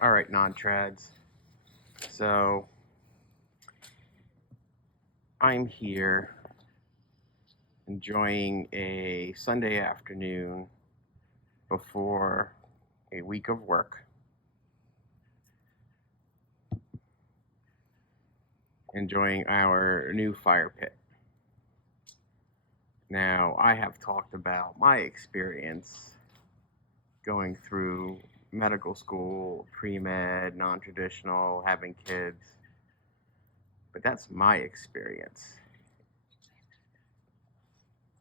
All right, non-trads. So I'm here enjoying a Sunday afternoon before a week of work, enjoying our new fire pit. Now, I have talked about my experience going through medical school, pre med, non traditional, having kids, but that's my experience.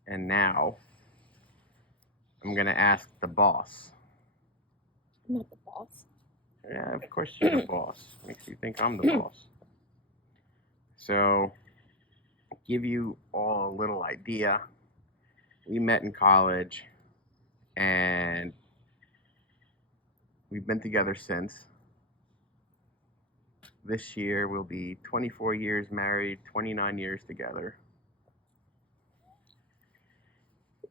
And now I'm going to ask the boss. I'm not the boss. Yeah, of course you're the boss. Makes you think I'm the boss. So, give you all a little idea. We met in college and we've been together since. This year we'll be 24 years married, 29 years together.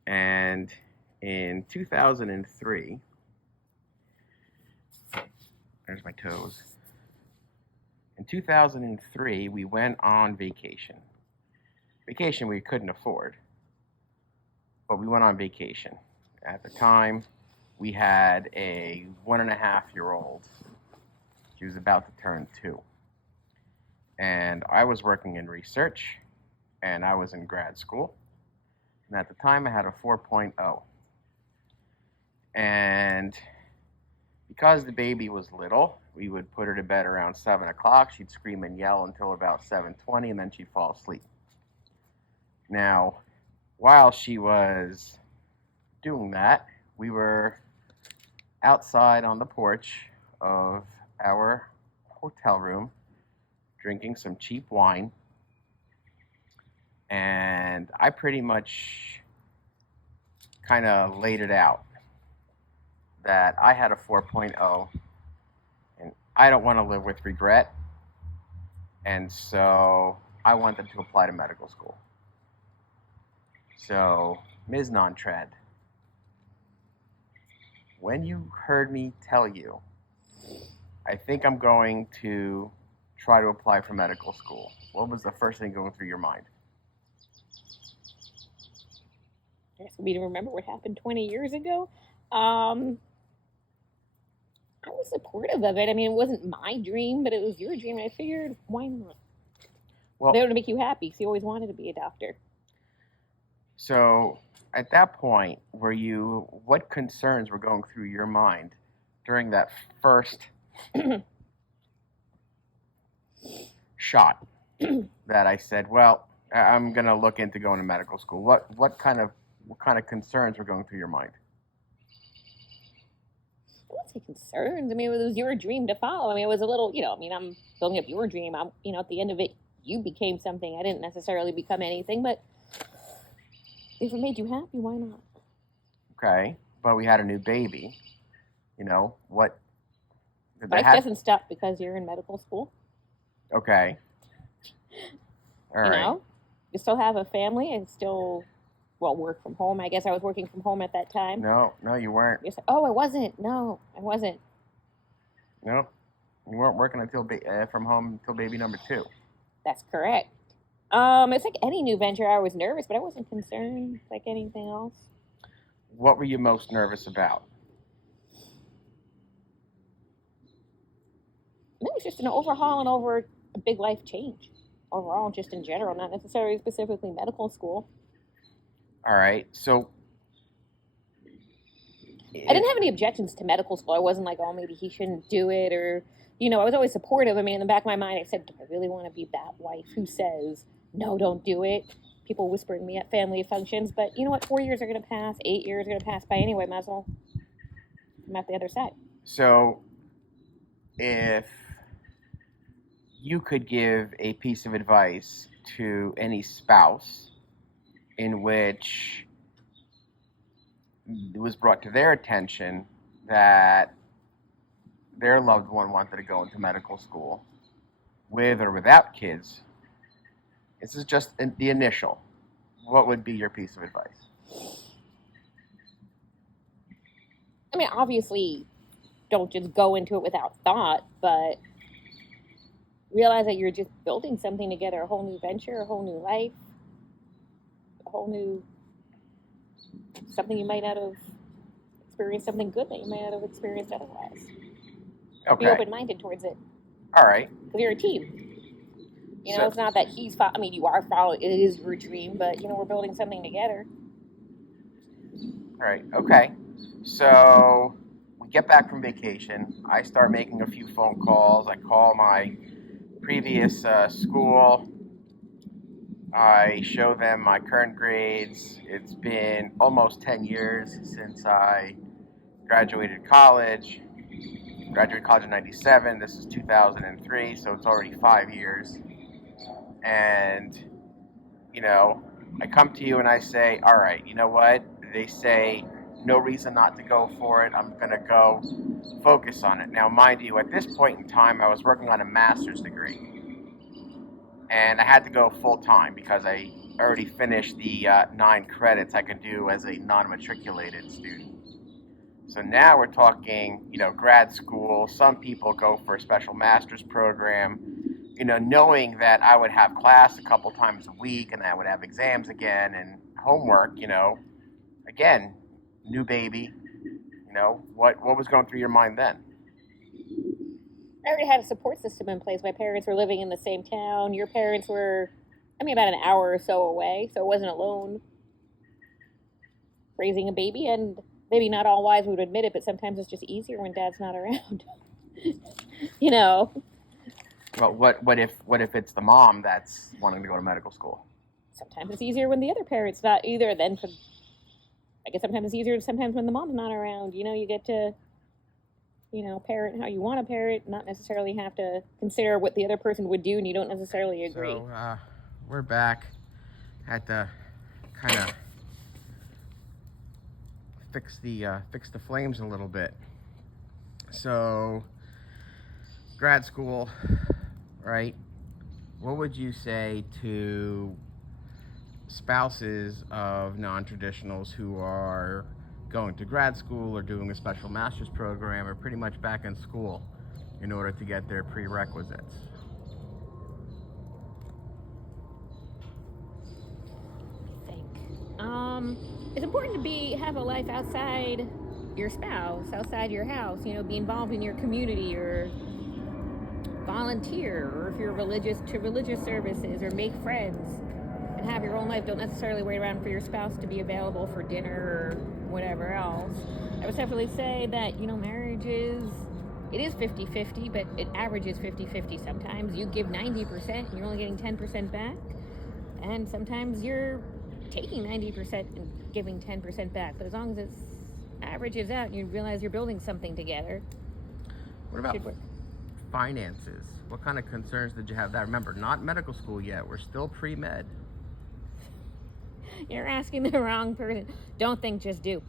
And in 2003, there's my toes. In 2003, we went on vacation. Vacation we couldn't afford, but we went on vacation. At the time, we had a 1.5-year old. She was about to turn 2. And I was working in research, and I was in grad school. And at the time, I had a 4.0. And because the baby was little, we would put her to bed around 7 o'clock. She'd scream and yell until about 7:20, and then she'd fall asleep. Now, while she was doing that, we were outside on the porch of our hotel room drinking some cheap wine. And I pretty much kind of laid it out that I had a 4.0 and I don't want to live with regret. And so I wanted to apply to medical school. So, Ms. Nontrad, when you heard me tell you, I think I'm going to try to apply for medical school, what was the first thing going through your mind? I guess we remember what happened 20 years ago. Um, I was supportive of it. I mean, it wasn't my dream, but it was your dream. And I figured, why not? Well, They would make you happy because you always wanted to be a doctor. so at that point, what concerns were going through your mind during that first shot that I said, well, I'm going to look into going to medical school? What kind of concerns were going through your mind? I wouldn't say concerns. I mean, it was your dream to follow. I mean, it was a little, I mean, I'm building up your dream. At the end of it, you became something. I didn't necessarily become anything, but if it made you happy, why not? Okay, but we had a new baby. What? Life doesn't stop because you're in medical school. Okay. All You right. know, you still have a family and still, well, work from home. I guess I was working from home at that time. No, no, you weren't. You said, oh, I wasn't. No, I wasn't. No, you weren't working from home until baby number 2. That's correct. It's like any new venture. I was nervous, but I wasn't concerned like anything else. What were you most nervous about? It was just an overhaul and over a big life change. Overall, just in general, not necessarily specifically medical school. All right. So I didn't have any objections to medical school. I wasn't like, oh, maybe he shouldn't do it, or I was always supportive. I mean, in the back of my mind, I said, do I really want to be that wife who says no, don't do it? People whispering me at family functions, but you know what? 4 years are going to pass. 8 years are going to pass by anyway. Might as well. I'm at the other side. So if you could give a piece of advice to any spouse in which it was brought to their attention that their loved one wanted to go into medical school with or without kids, this is just the initial. What would be your piece of advice? I mean, obviously, don't just go into it without thought, but realize that you're just building something together, a whole new venture, a whole new life, a whole new something you might not have experienced, something good that you might not have experienced otherwise. Be Okay. open-minded towards it All right. because you're a team. You know, So- it's not that I mean, you are following. It is your dream, but you know, we're building something together. All right. Okay. So we get back from vacation. I start making a few phone calls. I call my previous school. I show them my current grades. It's been almost 10 years since I graduated college. Graduated college in 97. This is 2003, so it's already 5 years. And, you know, I come to you and I say, all right, you know what? They say, no reason not to go for it. I'm going to go focus on it. Now, mind you, at this point in time, I was working on a master's degree. And I had to go full time because I already finished the 9 credits I could do as a non-matriculated student. So now we're talking, you know, grad school. Some people go for a special master's program, you know, knowing that I would have class a couple times a week and I would have exams again and homework, you know. Again, new baby, you know, what was going through your mind then? I already had a support system in place. My parents were living in the same town. Your parents were, I mean, about an hour or so away, so I wasn't alone raising a baby. And maybe not all wives would admit it, but sometimes it's just easier when dad's not around. You know, Well, what if it's the mom that's wanting to go to medical school? sometimes it's easier when the other parent's not either. Then, I guess sometimes it's easier. Sometimes when the mom's not around, you know, you get to, you know, parent how you want to parent, not necessarily have to consider what the other person would do, and you don't necessarily agree. So we're back. Had to kind of fix the flames a little bit. So grad school, right? What would you say to spouses of non-traditionals who are going to grad school or doing a special master's program or pretty much back in school in order to get their prerequisites? It's important to have a life outside your spouse, outside your house. You know, be involved in your community or volunteer, or if you're religious, to religious services, or make friends and have your own life. Don't necessarily wait around for your spouse to be available for dinner or whatever else. I would definitely say that, you know, marriage is 50-50, but it averages 50-50 sometimes. You give 90% and you're only getting 10% back, and sometimes you're taking 90% and giving 10% back. But as long as it averages out and you realize you're building something together, What it about should work. finances? What kind of concerns did you have that? Remember, not medical school yet. We're still pre-med. You're asking the wrong person. Don't think, just do.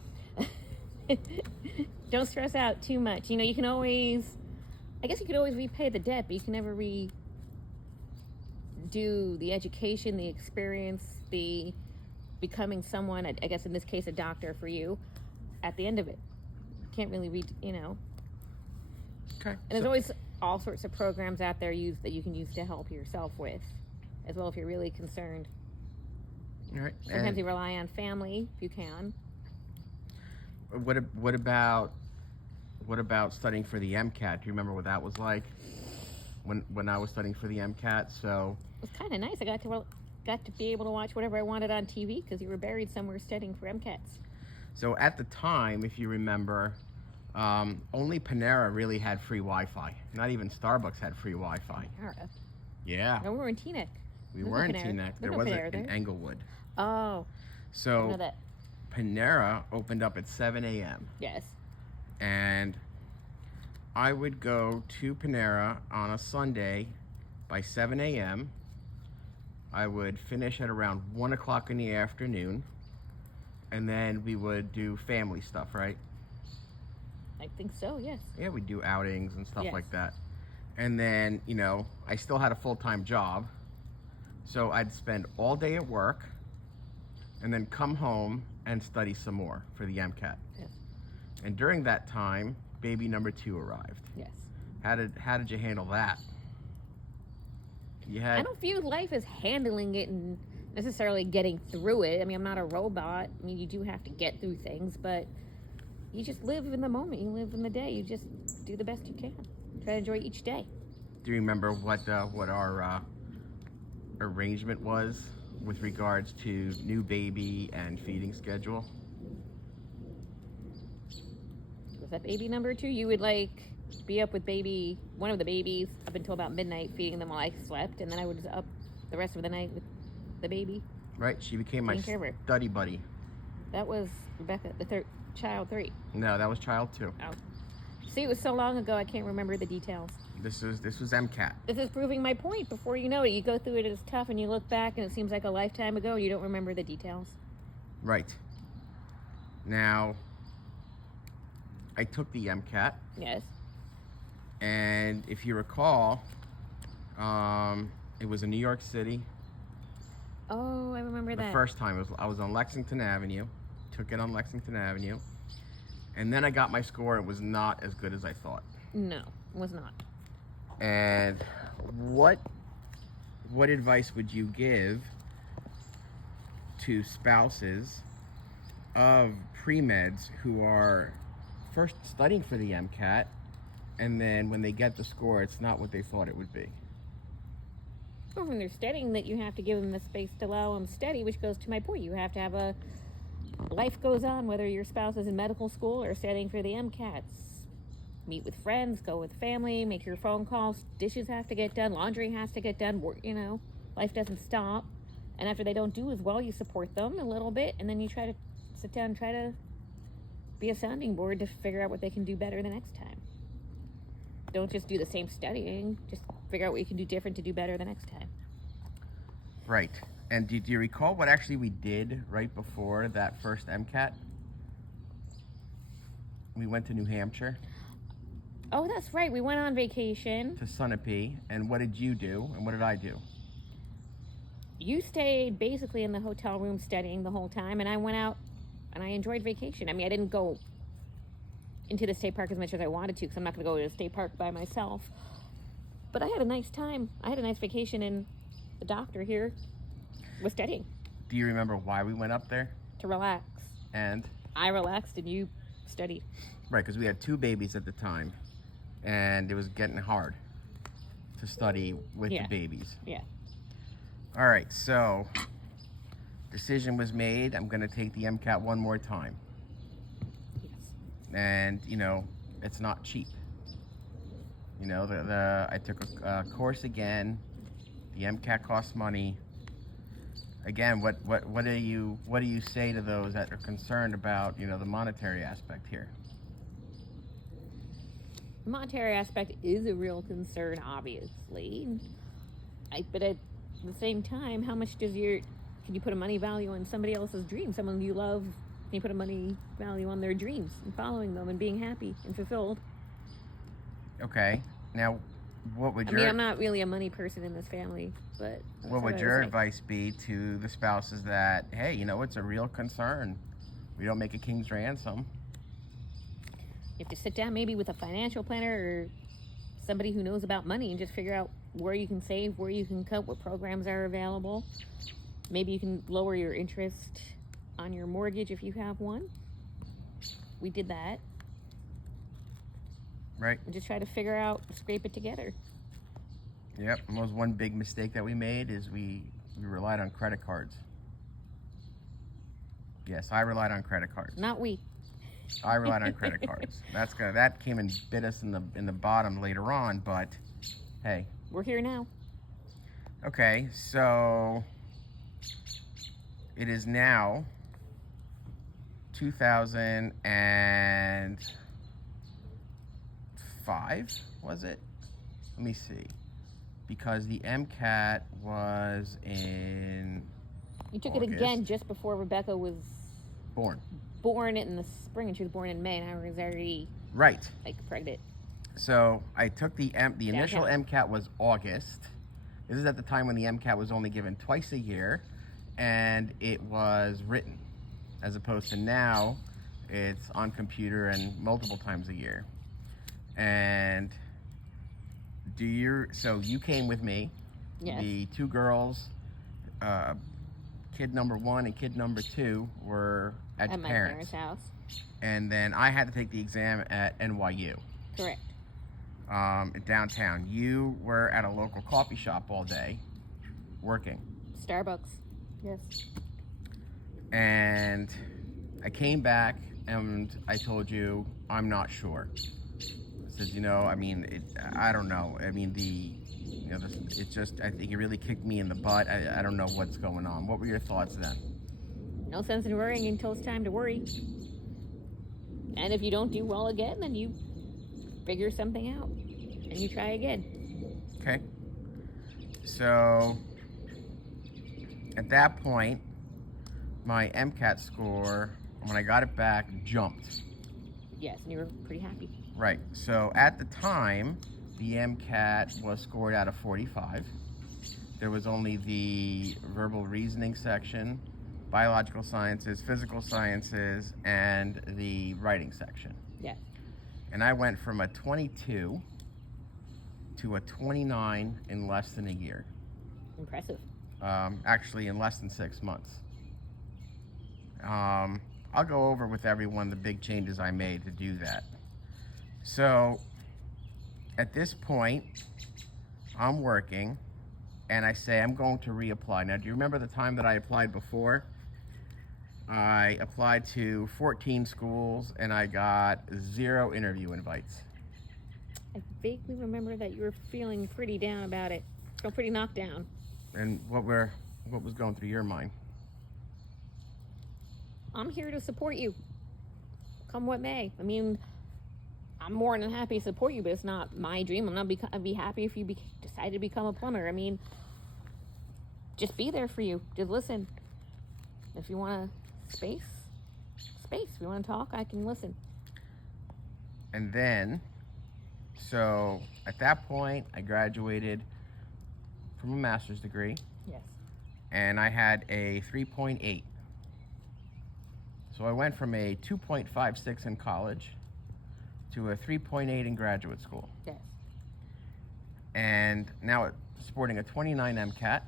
Don't stress out too much. You know, you can always, I guess you could always repay the debt, but you can never redo the education, the experience, the becoming someone, I guess in this case a doctor for you, at the end of it. Can't really you know. Okay. And there's always all sorts of programs out there that you can use to help yourself with, as well if you're really concerned. All right. Sometimes you rely on family if you can. What about studying for the MCAT? Do you remember what that was like when I was studying for the MCAT? So It was kind of nice. I got to be able to watch whatever I wanted on TV because you were buried somewhere studying for MCATs. So at the time, if you remember, only Panera really had free Wi-Fi. Not even Starbucks had free Wi-Fi. Panera. Yeah. No, we were in Teaneck. We There's were no in Panera. Teaneck. There There's no was Panera in there. Englewood. Oh, I know So that. Panera opened up at 7 a.m. Yes. And I would go to Panera on a Sunday by 7 a.m. I would finish at around 1 o'clock in the afternoon. And then we would do family stuff, right? I think so, yes. Yeah, we'd do outings and stuff Yes. like that. And then, you know, I still had a full-time job. So I'd spend all day at work and then come home and study some more for the MCAT. Yes. And during that time, baby number 2 arrived. Yes. How did you handle that? You had I don't view life as handling it and necessarily getting through it. I mean, I'm not a robot. I mean, you do have to get through things, but you just live in the moment. You live in the day. You just do the best you can. Try to enjoy each day. Do you remember what our arrangement was with regards to new baby and feeding schedule? Was that baby number 2? You would be up with one of the babies up until about midnight, feeding them while I slept, and then I was up the rest of the night with the baby. Right, she became my Taking care of her. study buddy. That was Rebecca, the child 3. No, that was child 2. Oh, see, it was so long ago I can't remember the details. This was MCAT. This is proving my point. Before you know it, you go through it, it's tough, and you look back, and it seems like a lifetime ago. You don't remember the details. Right. Now, I took the MCAT. Yes. And if you recall, it was in New York City. Oh, I remember The that. first time I was on Lexington Avenue. Took it on Lexington Avenue. And then I got my score. It was not as good as I thought. No, it was not. And what advice would you give to spouses of pre-meds who are first studying for the MCAT, and then when they get the score, it's not what they thought it would be? Well, when they're studying, that you have to give them the space to allow them to study, which goes to my point. You have to have life goes on, whether your spouse is in medical school or studying for the MCATs. Meet with friends, go with family, make your phone calls, dishes have to get done, laundry has to get done, life doesn't stop. And after they don't do as well, you support them a little bit, and then you try to sit down and try to be a sounding board to figure out what they can do better the next time. Don't just do the same studying, just figure out what you can do different to do better the next time. Right. And do you recall what actually we did right before that first MCAT? We went to New Hampshire. Oh, that's right. We went on vacation. To Sunapee. And what did you do? And what did I do? You stayed basically in the hotel room studying the whole time, and I went out and I enjoyed vacation. I mean, I didn't go into the state park as much as I wanted to, because I'm not going to go to the state park by myself. But I had a nice time. I had a nice vacation, and the doctor here was studying. Do you remember why we went up there? To relax. And? I relaxed and you studied. Right, because we had 2 babies at the time, and it was getting hard to study with the babies. Yeah. All right, so decision was made. I'm going to take the MCAT one more time. Yes. And, it's not cheap. I took a course again. The MCAT costs money. Again, what do you say to those that are concerned about, the monetary aspect here? The monetary aspect is a real concern, obviously. But at the same time, how much can you put a money value on somebody else's dream? Someone you love, can you put a money value on their dreams and following them and being happy and fulfilled? Okay. Now, what would your... I mean, I'm not really a money person in this family, but... What would your advice be to the spouses that, hey, it's a real concern. We don't make a king's ransom. You have to sit down maybe with a financial planner or somebody who knows about money and just figure out where you can save, where you can cut, what programs are available. Maybe you can lower your interest on your mortgage if you have one. We did that. Right. And just try to figure out, scrape it together. Yep. And that was one big mistake that we made is we relied on credit cards. Yes, I relied on credit cards. Not we. I relied on credit cards. That came and bit us in the bottom later on, but hey. We're here now. Okay, so it is now 2005, was it? Let me see. Because the MCAT was in You took August. it again just before Rebecca was born in the spring, and she was born in May, and I was already Right. pregnant. So I took the initial okay. MCAT was August. This is at the time when the MCAT was only given twice a year, and it was written, as opposed to now, it's on computer and multiple times a year. And so you came with me. Yes. The two girls, kid number 1 and kid number 2, were at your my parents'. house. And then I had to take the exam at NYU. Correct. Downtown. You were at a local coffee shop all day, working. Starbucks. Yes. And I came back and I told you I'm not sure. I said, I don't know. I mean, it's just, I think it really kicked me in the butt. I don't know what's going on. What were your thoughts then? No sense in worrying until it's time to worry. And if you don't do well again, then you figure something out and you try again. Okay. So at that point, my MCAT score, when I got it back, jumped. Yes, and you were pretty happy. Right. So at the time, the MCAT was scored out of 45. There was only the verbal reasoning section, biological sciences, physical sciences, and the writing section. Yes. And I went from a 22 to a 29 in less than a year. Impressive. Actually, in less than 6 months. I'll go over with everyone the big changes I made to do that. So, at this point, I'm working, and I say I'm going to reapply. Now, do you remember the time that I applied before? I applied to 14 schools, and I got 0 interview invites. I vaguely remember that you were feeling pretty down about it. Felt pretty knocked down. And what was going through your mind? I'm here to support you. Come what may. I mean, I'm more than happy to support you, but it's not my dream. I'd be happy if you decide to become a plumber. I mean, just be there for you. Just listen. If you want space. If you want to talk, I can listen. And then, so at that point, I graduated from a master's degree. Yes. And I had a 3.8. So I went from a 2.56 in college to a 3.8 in graduate school. Yes. And now sporting a 29 MCAT,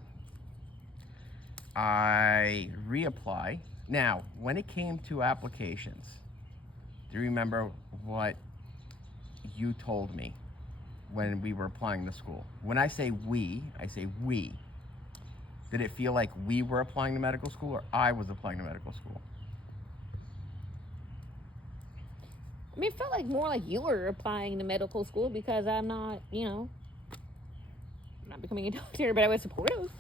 I reapply. Now, when it came to applications, do you remember what you told me when we were applying to school? When I say we, I say we. Did it feel like we were applying to medical school or I was applying to medical school? I mean, it felt like more like you were applying to medical school because I'm not, I'm not becoming a doctor, but I was supportive.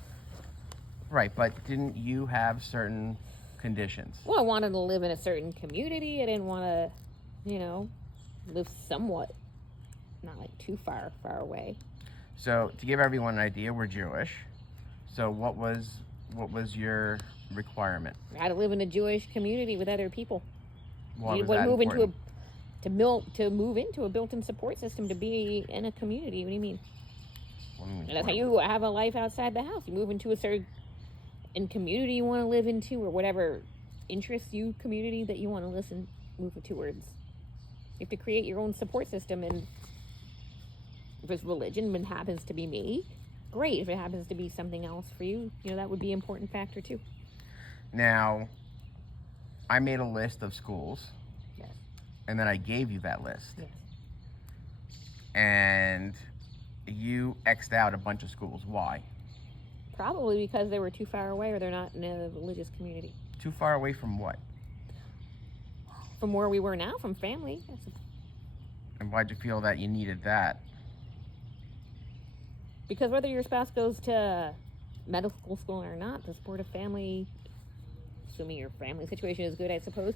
Right, but didn't you have certain conditions? Well, I wanted to live in a certain community. I didn't want to, live somewhat, not like too far away. So to give everyone an idea, we're Jewish. So what was your requirement? I had to live in a Jewish community with other people. Why you was would that move important? to move into a built-in support system to be in a community. What do you mean? And that's how you have a life outside the house. You move into a certain community you want to live into, or whatever interests you, community that you want to move towards. You have to create your own support system, and if it's religion, it happens to be me, great. If it happens to be something else for you, that would be an important factor too. Now, I made a list of schools. Yes. And then I gave you that list. Yes. And you X'd out a bunch of schools. Why? Probably because they were too far away or they're not in a religious community. Too far away from what? From where we were now, from family. And why'd you feel that you needed that? Because whether your spouse goes to medical school or not, the support of family, assuming your family situation is good, I suppose,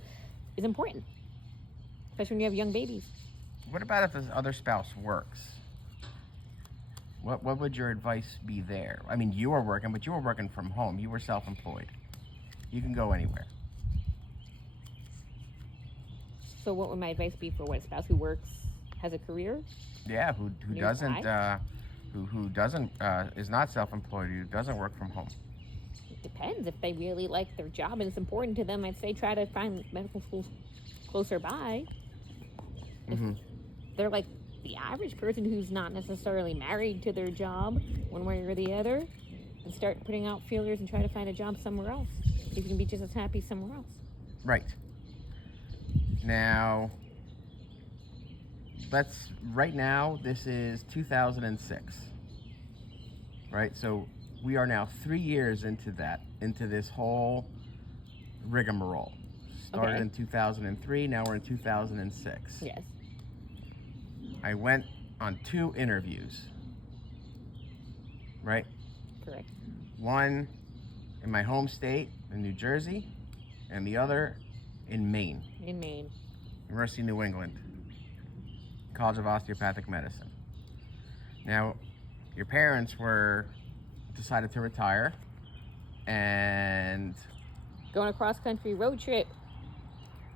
is important. Especially when you have young babies. What about if the other spouse works? What would your advice be there? I mean, you were working, but you were working from home. You were self-employed. You can go anywhere. So what would my advice be for a spouse who works, has a career? Yeah, who doesn't, who doesn't, is not self-employed, who doesn't work from home. It depends. If they really like their job and it's important to them, I'd say try to find medical schools closer by. If they're like the average person who's not necessarily married to their job, one way or the other, and start putting out feelers and try to find a job somewhere else. You can be just as happy somewhere else. Right. Now, right now, this is 2006. Right? So we are now 3 years into this whole rigmarole. Started in 2003, now we're in 2006. Yes. I went on 2 interviews. Right? Correct. One in my home state in New Jersey, and the other in Maine. In Maine. University of New England. College of Osteopathic Medicine. Now, your parents decided to retire, and going a cross-country road trip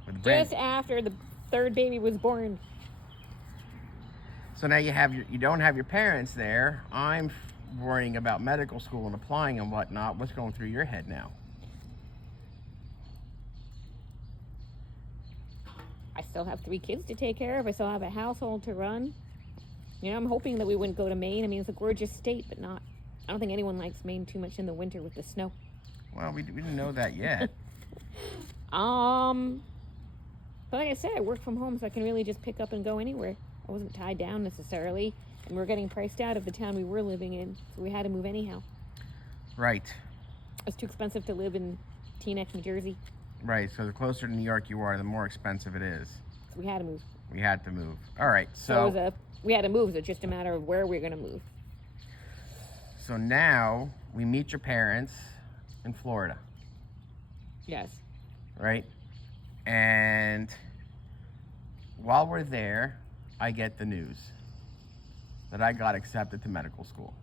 with just after the 3rd baby was born. So now you don't have your parents there. I'm worrying about medical school and applying and whatnot. What's going through your head now? I still have 3 kids to take care of. I still have a household to run. You know, I'm hoping that we wouldn't go to Maine. I mean, it's a gorgeous state, but I don't think anyone likes Maine too much in the winter with the snow. Well, we didn't know that yet. But like I said, I work from home, so I can really just pick up and go anywhere. I wasn't tied down necessarily, and we're getting priced out of the town we were living in, so we had to move anyhow. Right. It's too expensive to live in Teaneck, New Jersey. Right, so the closer to New York you are, the more expensive it is. So we had to move. We had to move. All right, we had to move, so it's just a matter of where we're going to move. So now we meet your parents in Florida. Yes. Right? And while we're there, I get the news that I got accepted to medical school.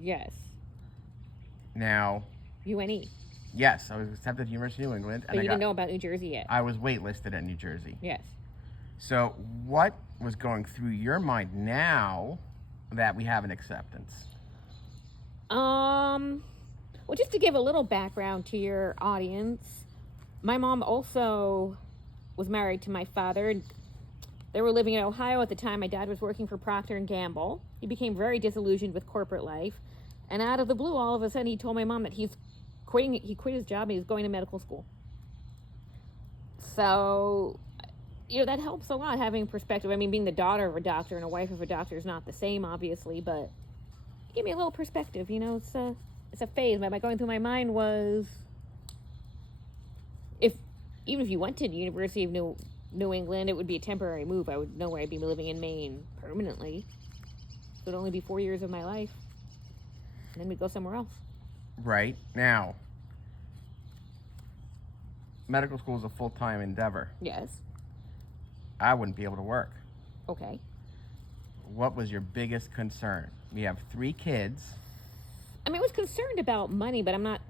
Yes. Now, UNE. yes, I was accepted at the University of New England. But you didn't know about New Jersey yet. I was waitlisted at New Jersey. Yes. So what was going through your mind now that we have an acceptance? Well, just to give a little background to your audience, my mom also was married to my father. They were living in Ohio at the time. My dad was working for Procter & Gamble. He became very disillusioned with corporate life. And out of the blue, all of a sudden, he told my mom that he quit his job and he's going to medical school. So, you know, that helps a lot, having perspective. I mean, being the daughter of a doctor and a wife of a doctor is not the same, obviously, but give me a little perspective. You know, it's a phase. My going through my mind was, even if you went to the University of New England, it would be a temporary move. I would know where I'd be living in Maine permanently. So it'd only be 4 years of my life. And then we'd go somewhere else. Right. Now, medical school is a full-time endeavor. Yes. I wouldn't be able to work. Okay. What was your biggest concern? We have 3 kids. I mean, I was concerned about money, but I'm not,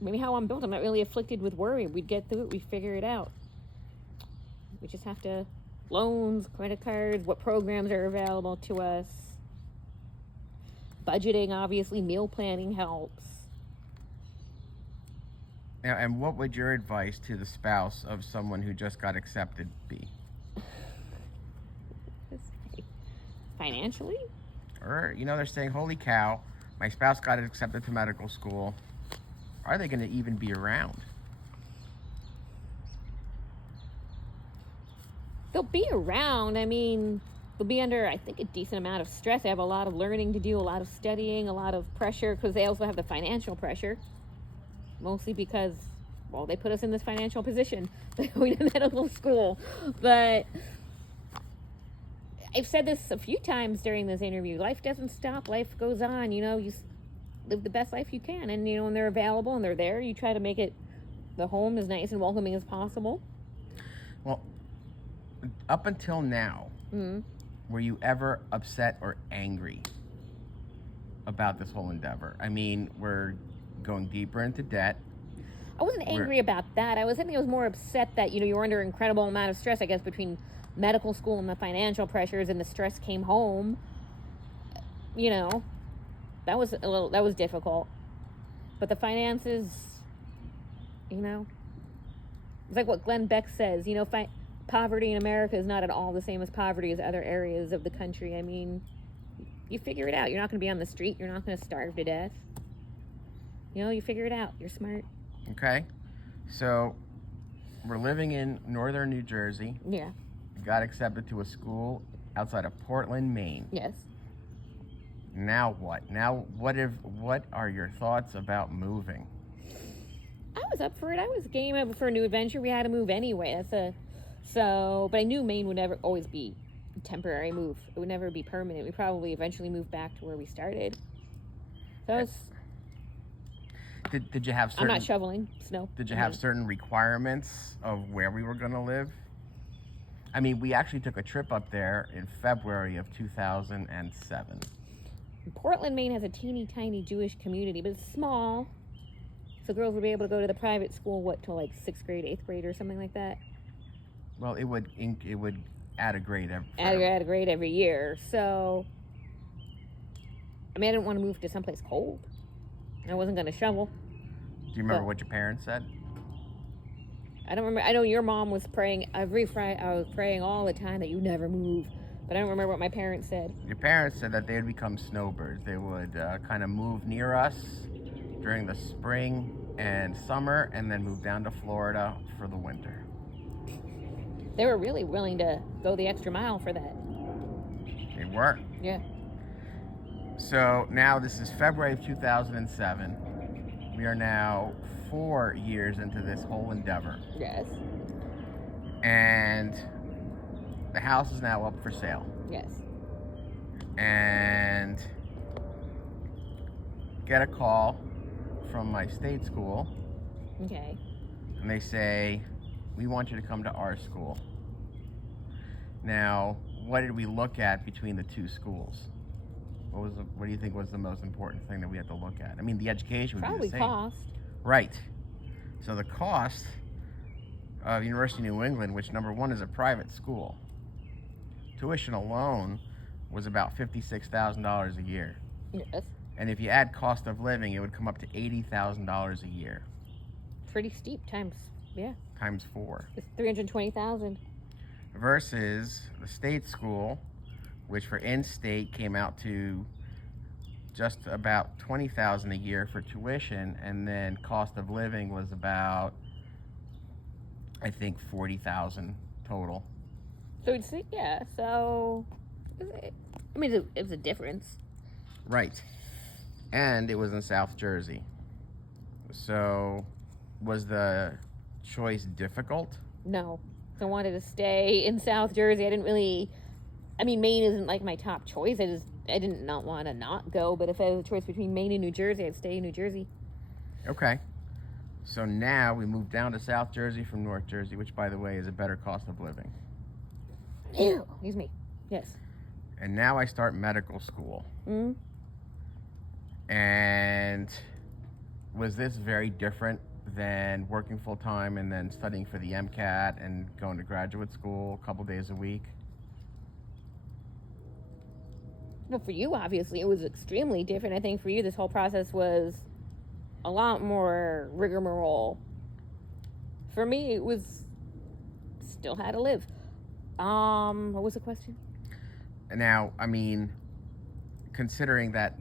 maybe how I'm built, I'm not really afflicted with worry. We'd get through it, we'd figure it out. We just have to, loans, credit cards, what programs are available to us. Budgeting, obviously, meal planning helps. Now, and what would your advice to the spouse of someone who just got accepted be? Financially? Or, you know, they're saying, holy cow, my spouse got accepted to medical school. Are they going to even be around? They'll be around. I mean, they'll be under, I think, a decent amount of stress. They have a lot of learning to do, a lot of studying, a lot of pressure, because they also have the financial pressure. Mostly because, well, they put us in this financial position, going to medical school. But I've said this a few times during this interview. Life doesn't stop. Life goes on. You know, you live the best life you can. And, you know, when they're available and they're there, you try to make it, the home as nice and welcoming as possible. Well, up until now, were you ever upset or angry about this whole endeavor? I mean, we're going deeper into debt. I wasn't angry about that. I was more upset that, you know, you were under an incredible amount of stress, I guess, between medical school and the financial pressures, and the stress came home. You know, that was difficult. But the finances, you know, It's like what Glenn Beck says. You know, poverty in America is not at all the same as poverty as other areas of the country. I mean, you figure it out. You're not going to be on the street. You're not going to starve to death. You know, you figure it out. You're smart. Okay. So we're living in northern New Jersey. Yeah. Got accepted to a school outside of Portland, Maine. Yes. Now what? Now what are your thoughts about moving? I was up for it. I was game up for a new adventure. We had to move anyway. But I knew Maine would never always be a temporary move. It would never be permanent. We probably eventually move back to where we started. So it's, Did you have certain? I'm not shoveling snow. Did you have certain requirements of where we were going to live? I mean, we actually took a trip up there in February of 2007. Portland, Maine has a teeny tiny Jewish community, but it's small. So girls would be able to go to the private school, till like 6th grade, 8th grade, or something like that. Well, it would add a grade Add a grade every year. So, I mean, I didn't want to move to someplace cold. I wasn't going to shovel. Do you remember what your parents said? I don't remember. I know your mom was praying every Friday. I was praying all the time that you never move. But I don't remember what my parents said. Your parents said that they would become snowbirds. They would kind of move near us during the spring and summer, and then move down to Florida for the winter. They were really willing to go the extra mile for that. They were. Yeah. So now this is February of 2007. We are now 4 years into this whole endeavor. Yes. And the house is now up for sale. Yes. And get a call from my state school. Okay. And they say, we want you to come to our school. Now, what did we look at between the two schools? What do you think was the most important thing that we had to look at? I mean, the education would Probably be the same. cost. Right. So the cost of University of New England, which number one is a private school, tuition alone was about $56,000 a year. Yes. And if you add cost of living, it would come up to $80,000 a year. Pretty steep times. Yeah. Times 4. It's 320,000. Versus the state school, which for in-state came out to just about $20,000 a year for tuition, and then cost of living was about, I think, $40,000 total. So it's yeah. So, I mean, it was a difference. Right, and it was in South Jersey. So, was the choice difficult? No, I wanted to stay in South Jersey. I didn't really. I mean, Maine isn't like my top choice. I did not want to not go. But if I had a choice between Maine and New Jersey, I'd stay in New Jersey. Okay. So now we moved down to South Jersey from North Jersey, which, by the way, is a better cost of living. Ew. Excuse me. Yes. And now I start medical school. Hmm. And was this very different than working full time and then studying for the MCAT and going to graduate school a couple days a week? No, for you, obviously, it was extremely different. I think for you, this whole process was a lot more rigmarole. For me, it was still had to live. What was the question? Now, I mean, considering that,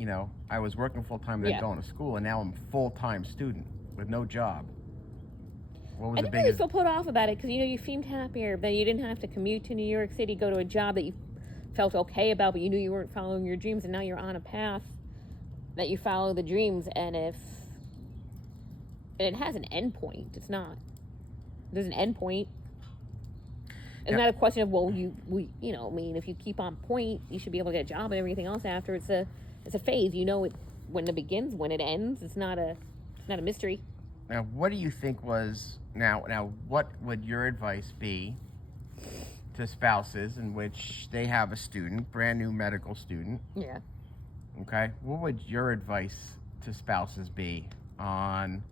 I was working full time and then going to school, and now I'm a full-time student with no job. What was I the didn't really biggest? feel put off about it because you seemed happier. That you didn't have to commute to New York City, go to a job that you felt okay about, but you knew you weren't following your dreams, and now you're on a path that you follow the dreams. And it has an end point. It's not. There's an end point. It's not a question of if you keep on point, you should be able to get a job and everything else after. It's a phase. You know it when it begins, when it ends. It's not a mystery. Now, what do you think was now? What would your advice be to spouses in which they have a student, brand new medical student? Yeah. Okay. What would your advice to spouses be on,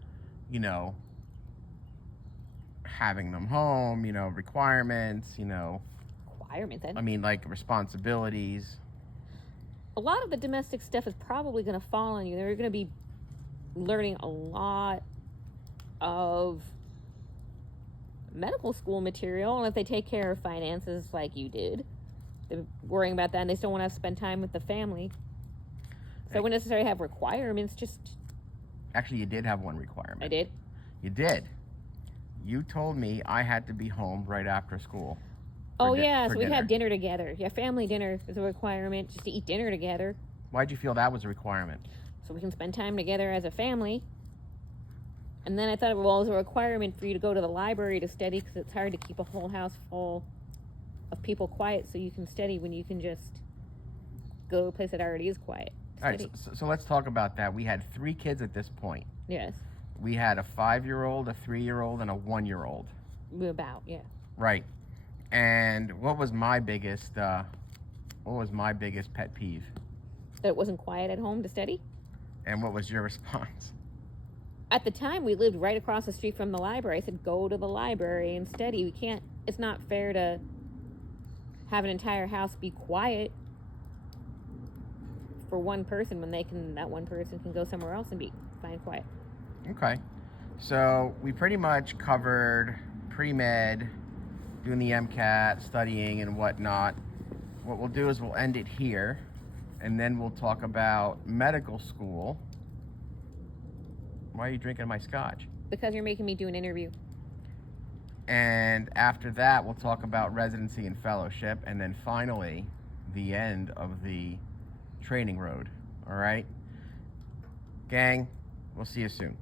having them home? Requirements. Requirements. I mean, like responsibilities. A lot of the domestic stuff is probably going to fall on you. They're going to be learning a lot of medical school material, and if they take care of finances like you did, they're worrying about that, and they still want to spend time with the family. So I wouldn't necessarily have requirements, just... Actually, you did have one requirement. I did? You did. You told me I had to be home right after school. Oh, yeah, so we'd have dinner together. Yeah, family dinner is a requirement, just to eat dinner together. Why'd you feel that was a requirement? So we can spend time together as a family. And then I thought, well, it was a requirement for you to go to the library to study, because it's hard to keep a whole house full of people quiet, so you can study when you can just go to a place that already is quiet. All right, so let's talk about that. We had 3 kids at this point. Yes. We had a 5-year-old, a 3-year-old, and a 1-year-old. About, yeah. Right. And what was my biggest pet peeve? That it wasn't quiet at home to study? And what was your response? At the time, we lived right across the street from the library. I said, go to the library and study. We can't, it's not fair to have an entire house be quiet for one person when that one person can go somewhere else and find quiet. Okay. So we pretty much covered pre-med, doing the MCAT, studying and whatnot. What we'll do is we'll end it here, and then we'll talk about medical school. Why are you drinking my scotch? Because you're making me do an interview. And after that, we'll talk about residency and fellowship, and then finally, the end of the training road. All right? Gang, we'll see you soon.